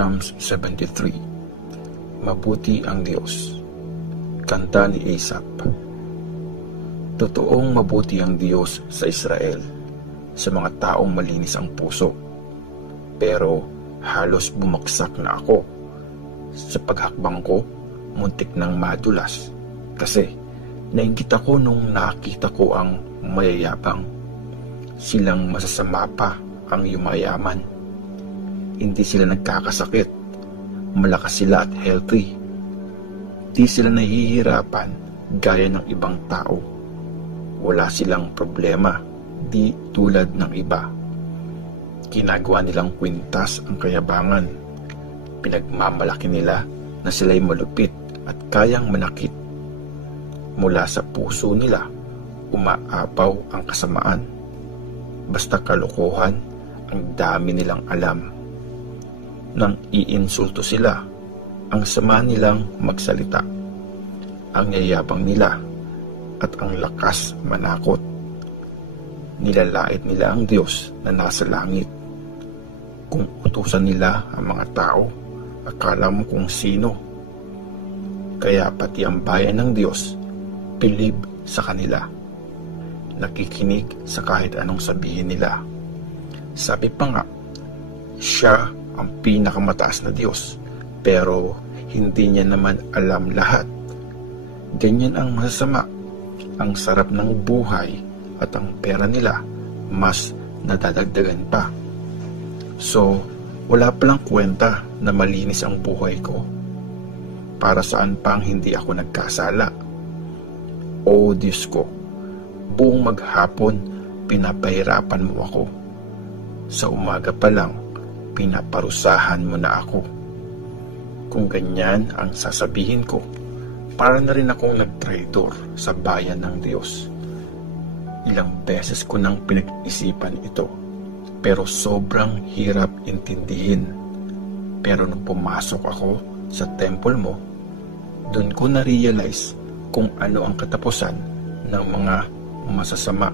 Psalms 73. Mabuti ang Diyos. Kanta ni Asaph. Totoong mabuti ang Diyos sa Israel, sa mga taong malinis ang puso. Pero halos bumagsak na ako. Sa paghakbang ko, muntik nang madulas. Kasi nainggit ako nung nakita ko ang mayayabang. Silang masasama pa ang yumayaman. Hindi sila nagkakasakit. Malakas sila at healthy. Di sila nahihirapan gaya ng ibang tao. Wala silang problema, di tulad ng iba. Ginagawa nilang kwintas ang kayabangan. Pinagmamalaki nila na sila'y malupit at kayang manakit. Mula sa puso nila, umaapaw ang kasamaan. Basta kalokohan, ang dami nilang alam. Nang iinsulto sila, ang sama nilang magsalita, ang yayabang nila at ang lakas manakot. Nilalait nila ang Diyos na nasa langit. Kung utusan nila ang mga tao, akala mo kung sino. Kaya pati ang bayan ng Diyos, bilib sa kanila. Nakikinig sa kahit anong sabihin nila. Sabi pa nga, siya ang pinakamataas na Diyos, pero hindi niya naman alam lahat. Ganyan ang masasama. Ang sarap ng buhay at ang pera nila mas nadadagdagan pa. So, wala palang kwenta na malinis ang buhay ko. Para saan pang hindi ako nagkasala? O Diyos ko, buong maghapon pinapahirapan mo ako. Sa umaga pa lang, pinaparusahan mo na ako. Kung ganyan ang sasabihin ko, para na rin akong nagtraidor sa bayan ng Diyos. Ilang beses ko nang pinag-isipan ito, pero sobrang hirap intindihin. Pero nung pumasok ako sa temple mo, doon ko na-realize kung ano ang katapusan ng mga masasama.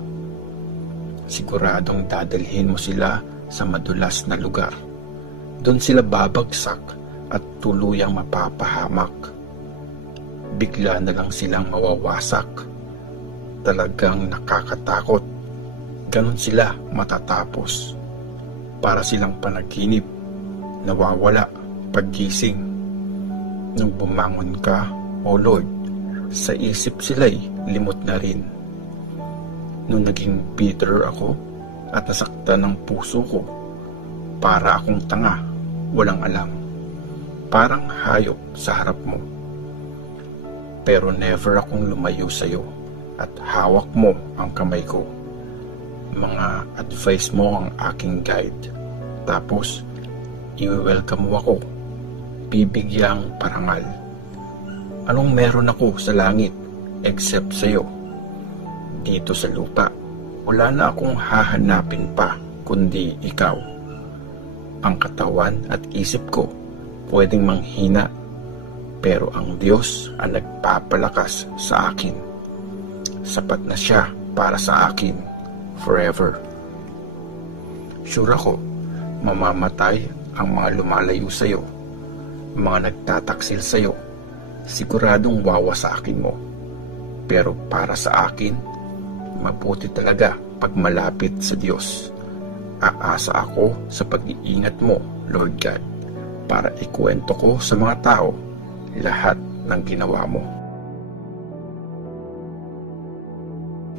Siguradong dadalhin mo sila sa madulas na lugar. Doon sila babagsak at tuluyang mapapahamak. Bigla na lang silang mawawasak. Talagang nakakatakot. Ganon sila matatapos. Para silang panaginip, nawawala paggising. Nung bumangon ka, O Lord, sa isip sila'y limot na rin. Nung naging bitter ako at nasaktan ng puso ko, para akong tanga, walang alam. Parang hayop sa harap mo. Pero never akong lumayo sa'yo at hawak mo ang kamay ko. Mga advice mo ang aking guide. Tapos, i-welcome mo ako. Bibigyang parangal. Anong meron ako sa langit except sa'yo? Dito sa lupa, wala na akong hahanapin pa kundi ikaw. Ang katawan at isip ko pwedeng manghina, pero ang Diyos ang nagpapalakas sa akin. Sapat na siya para sa akin forever. Sure ako, mamamatay ang mga lumalayo sa iyo, mga nagtataksil sa iyo. Siguradong wawasakin mo. Pero para sa akin, mabuti talaga pag malapit sa Diyos. Aasa ako sa pag-iingat mo, Lord God, para ikuwento ko sa mga tao lahat ng ginawa mo.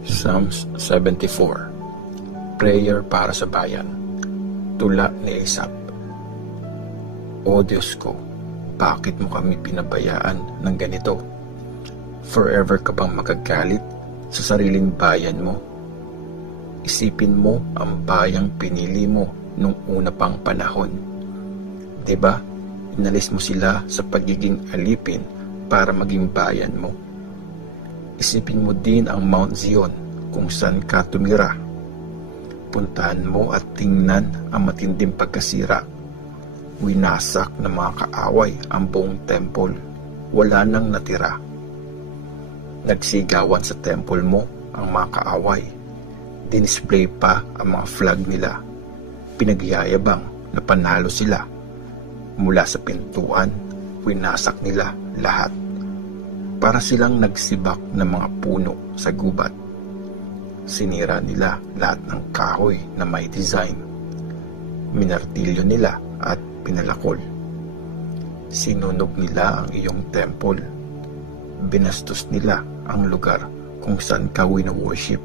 Psalms 74. Prayer para sa bayan. Tula ni Asaph. O Diyos ko, bakit mo kami pinabayaan ng ganito? Forever ka bang magagalit sa sariling bayan mo? Isipin mo ang bayang pinili mo nung una pang panahon. Diba, inalis mo sila sa pagiging alipin para maging bayan mo. Isipin mo din ang Mount Zion kung saan ka tumira. Puntahan mo at tingnan ang matinding pagkasira. Winasak ng mga kaaway ang buong temple. Wala nang natira. Nagsigawan sa temple mo ang mga kaaway. Dinisplay pa ang mga flag nila. Pinagyayabang na panalo sila. Mula sa pintuan, winasak nila lahat. Para silang nagsibak ng mga puno sa gubat. Sinira nila lahat ng kahoy na may design. Minartilyo nila at pinalakol. Sinunog nila ang iyong temple. Binastos nila ang lugar kung saan ka wino-worship.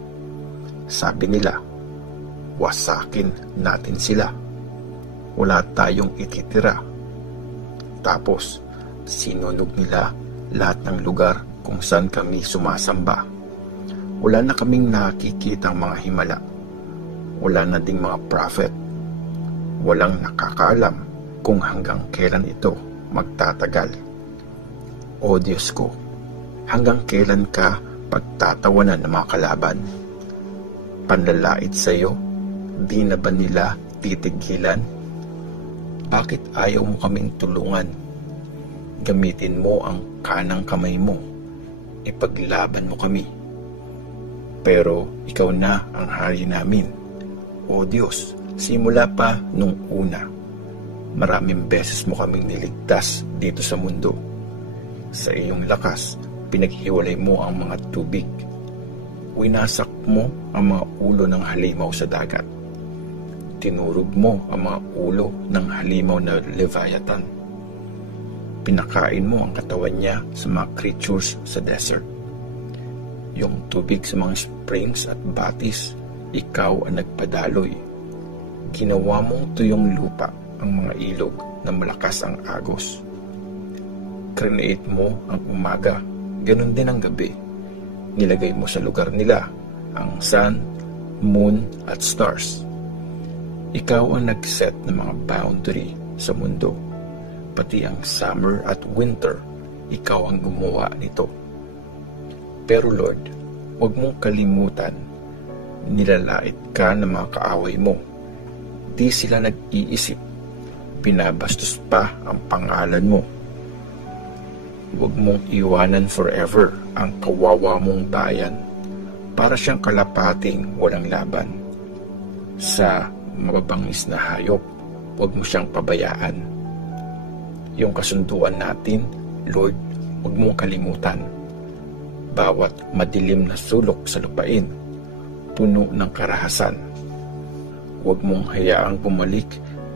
Sabi nila, wasakin natin sila. Wala tayong ititira. Tapos, sinunog nila lahat ng lugar kung saan kami sumasamba. Wala na kaming nakikitang mga himala. Wala na ding mga prophet. Walang nakakaalam kung hanggang kailan ito magtatagal. O Diyos ko, hanggang kailan ka pagtatawanan ng mga kalaban? Panlalait sa iyo, di na ba nila titigilan? Bakit ayaw mo kaming tulungan? Gamitin mo ang kanang kamay mo. Ipaglaban mo kami. Pero ikaw na ang hari namin. O Diyos, simula pa nung una, maraming beses mo kaming niligtas dito sa mundo. Sa iyong lakas, pinaghiwalay mo ang mga tubig. Winasak mo ang mga ulo ng halimaw sa dagat. Tinurog mo ang mga ulo ng halimaw na Leviathan. Pinakain mo ang katawan niya sa mga creatures sa desert. Yung tubig sa mga springs at batis, ikaw ang nagpadaloy. Ginawa mong tuyong lupa ang mga ilog na malakas ang agos. Create mo ang umaga, ganun din ang gabi. Nilagay mo sa lugar nila ang sun, moon at stars. Ikaw ang nag-set ng mga boundary sa mundo. Pati ang summer at winter, ikaw ang gumawa nito. Pero Lord, huwag mong kalimutan, nilalait ka ng mga kaaway mo. Di sila nag-iisip, binabastos pa ang pangalan mo. Huwag mong iwanan forever ang kawawa mong bayan para siyang kalapating walang laban. Sa mababangis na hayop, huwag mo siyang pabayaan. Yung kasunduan natin, Lord, huwag mong kalimutan. Bawat madilim na sulok sa lupain, puno ng karahasan. Huwag mong hayaang bumalik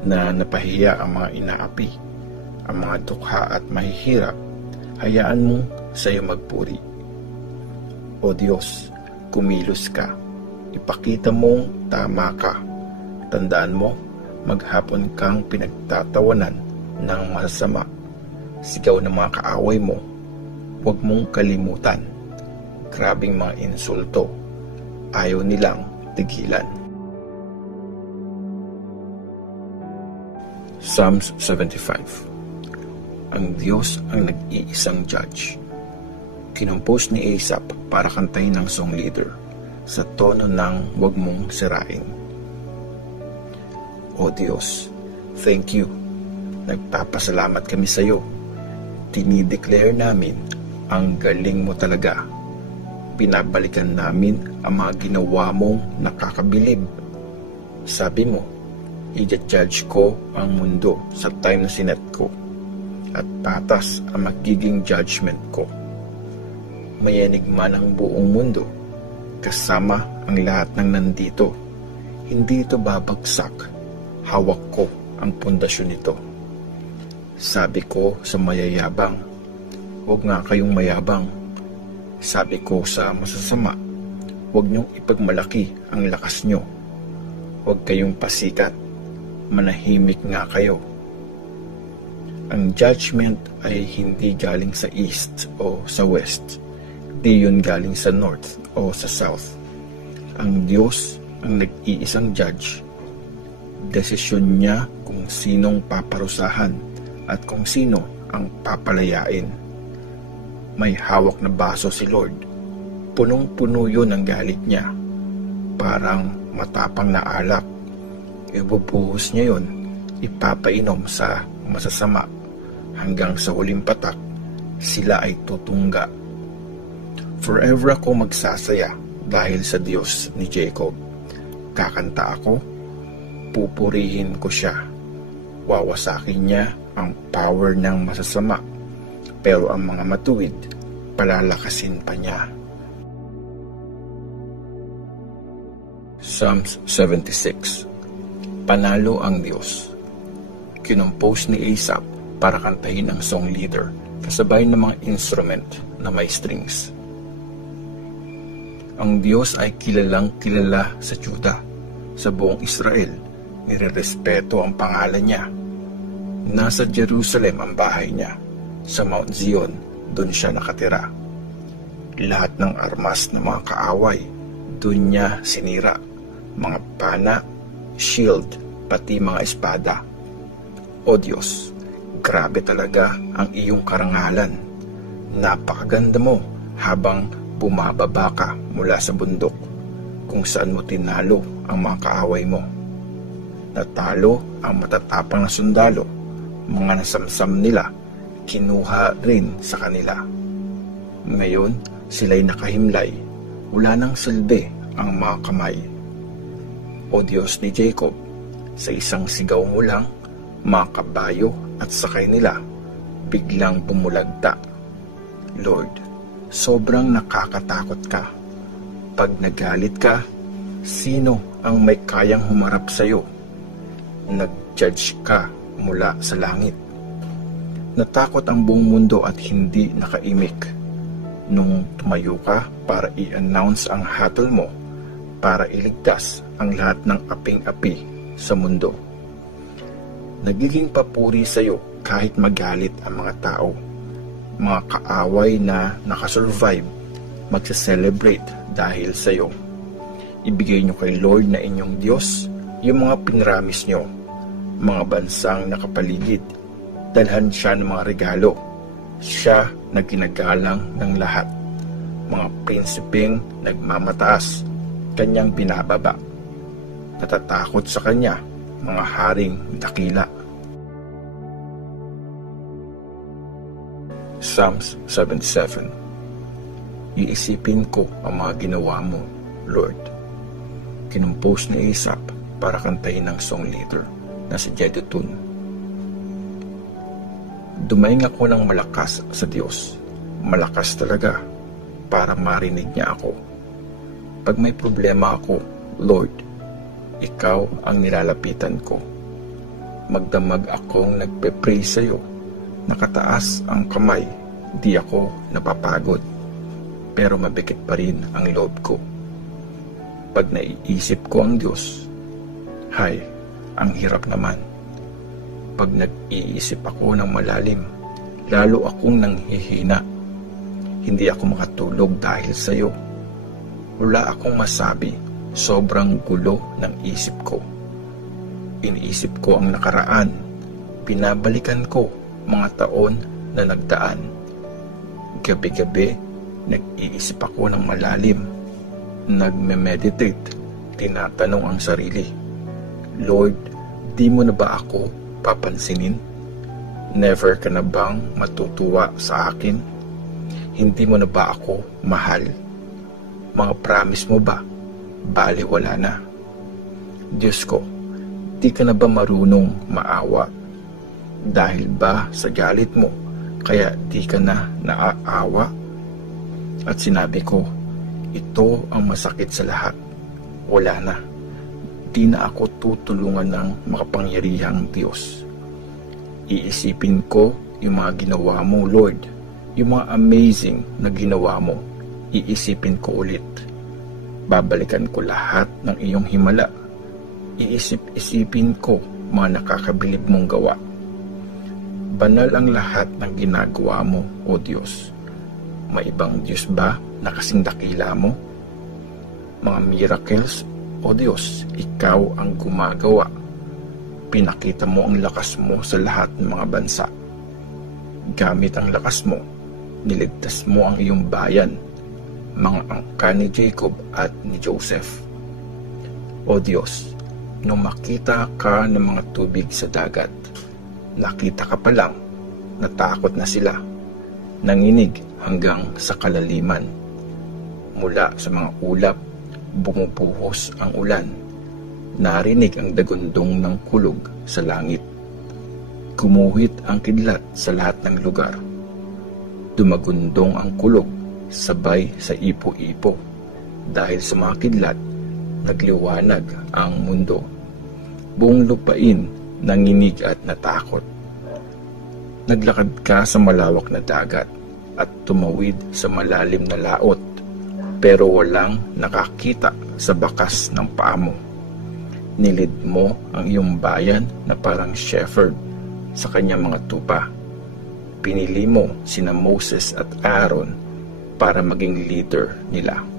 na napahiya ang mga inaapi, ang mga dukha at mahihirap. Hayaan mong sa'yo magpuri. O Diyos, kumilos ka. Ipakita mong tama ka. Tandaan mo, maghapon kang pinagtatawanan ng masasama. Sigaw ng mga kaaway mo. Huwag mong kalimutan. Grabing mga insulto. Ayaw nilang tigilan. Psalms 75. Ang Diyos ang nag-iisang judge. Kinompose ni Asaph para kantahin ng song leader sa tono ng huwag mong sirain. O Diyos, thank you. Nagpapasalamat kami sa iyo. Dinideclare namin ang galing mo talaga. Binabalikan namin ang mga ginawa mong nakakabilib. Sabi mo, i-judge ko ang mundo sa time na sinet ko at patas ang magiging judgment ko. Mayanig man ang buong mundo, kasama ang lahat ng nandito. Hindi ito babagsak. Hawak ko ang pundasyon nito. Sabi ko sa mayayabang, huwag nga kayong mayabang. Sabi ko sa masasama, huwag niyong ipagmalaki ang lakas niyo. Huwag kayong pasikat, manahimik nga kayo. Ang judgment ay hindi galing sa east o sa west. Di yun galing sa north o sa south. Ang Diyos ang nag-iisang judge. Desisyon niya kung sinong paparusahan at kung sino ang papalayain. May hawak na baso si Lord. Punong-puno yun ang galit niya. Parang matapang na alak. Ibubuhos niya yun, ipapainom sa masasama. Hanggang sa huling patak, sila ay tutungga. Forever ako magsasaya dahil sa Diyos ni Jacob. Kakanta ako, pupurihin ko siya. Wawasakin niya ang power ng masasama, pero ang mga matuwid, palalakasin pa niya. Psalms 76. Panalo ang Diyos. Kinompose ni Asaph para kantahin ang song leader kasabay ng mga instrument na may strings. Ang Diyos ay kilalang kilala sa Juda. Sa buong Israel, nirerespeto ang pangalan niya. Nasa Jerusalem ang bahay niya. Sa Mount Zion, doon siya nakatira. Lahat ng armas ng mga kaaway, doon niya sinira. Mga pana, shield, pati mga espada. O Diyos, grabe talaga ang iyong karangalan. Napakaganda mo habang bumababa ka mula sa bundok kung saan mo tinalo ang mga kaaway mo. Natalo ang matatapang na sundalo, mga nasamsam nila, kinuha rin sa kanila. Ngayon, sila'y nakahimlay, wala nang silbi ang mga kamay. O Diyos ni Jacob, sa isang sigaw mo lang, mga kabayo at sakay nila, biglang bumulagta. Lord, sobrang nakakatakot ka. Pag nagalit ka, sino ang may kayang humarap sa iyo? Nag-judge ka mula sa langit. Natakot ang buong mundo at hindi nakaimik. Nung tumayo ka para i-announce ang hatol mo, para iligtas ang lahat ng aping-api sa mundo. Nagiging papuri sa iyo kahit magalit ang mga tao. Mga kaaway na nakasurvive, magsa-celebrate dahil sa iyo. Ibigay niyo kay Lord na inyong Diyos yung mga pinramis niyo, mga bansang nakapaligid. Dalhan siya ng mga regalo. Siya na ginagalang ng lahat. Mga prinsipeng nagmamataas, kanyang binababa. Natatakot sa kanya, mga haring dakila. Psalms 77. Iisipin ko ang mga ginawa mo, Lord. Kinompose ni Asaph para kantahin ng song leader na si Jeduthun. Dumaing ako ng malakas sa Diyos. Malakas talaga para marinig niya ako. Pag may problema ako, Lord, ikaw ang nilalapitan ko. Magdamag akong nagpe-pray sa iyo. Nakataas ang kamay, di ako napapagod. Pero mabigat pa rin ang loob ko. Pag naiisip ko ang Diyos, hay, ang hirap naman. Pag nag-iisip ako ng malalim, lalo akong nanghihina. Hindi ako makatulog dahil sa iyo. Wala akong masabi, sobrang gulo ng isip ko. Iniisip ko ang nakaraan, pinabalikan ko mga taon na nagdaan. Gabi-gabi, nag-iisip ako ng malalim. Nagme-meditate, tinatanong ang sarili. Lord, di mo na ba ako papansinin? Never ka na bang matutuwa sa akin? Hindi mo na ba ako mahal? Mga promise mo ba? Bali wala na. Diyos ko, di ka na ba marunong maawa? Dahil ba sa galit mo, kaya di ka na naaawa? At sinabi ko, ito ang masakit sa lahat. Wala na. Di na ako tutulungan ng makapangyarihang Diyos. Iisipin ko yung mga ginawa mo, Lord. Yung mga amazing na ginawa mo. Iisipin ko ulit. Babalikan ko lahat ng iyong himala. Iisip-isipin ko mga nakakabilib mong gawa. Banal ang lahat ng ginagawa mo, O Diyos. May ibang Diyos ba na kasing dakila mo? Mga miracles, O Diyos, ikaw ang gumagawa. Pinakita mo ang lakas mo sa lahat ng mga bansa. Gamit ang lakas mo, niligtas mo ang iyong bayan, mga angka ni Jacob at ni Joseph. O Diyos, nung makita ka ng mga tubig sa dagat, nakita ka pa lang, natakot na sila, nanginig hanggang sa kalaliman. Mula sa mga ulap, bumubuhos ang ulan. Narinig ang dagundong ng kulog sa langit. Gumuhit ang kidlat sa lahat ng lugar. Dumagundong ang kulog sabay sa ipo-ipo. Dahil sa mga kidlat, nagliwanag ang mundo. Buong lupain nanginig at natakot. Naglakad ka sa malawak na dagat at tumawid sa malalim na laot, pero walang nakakita sa bakas ng paa mo. Nilid mo ang iyong bayan na parang shepherd sa kanyang mga tupa. Pinili mo sina Moses at Aaron para maging leader nila.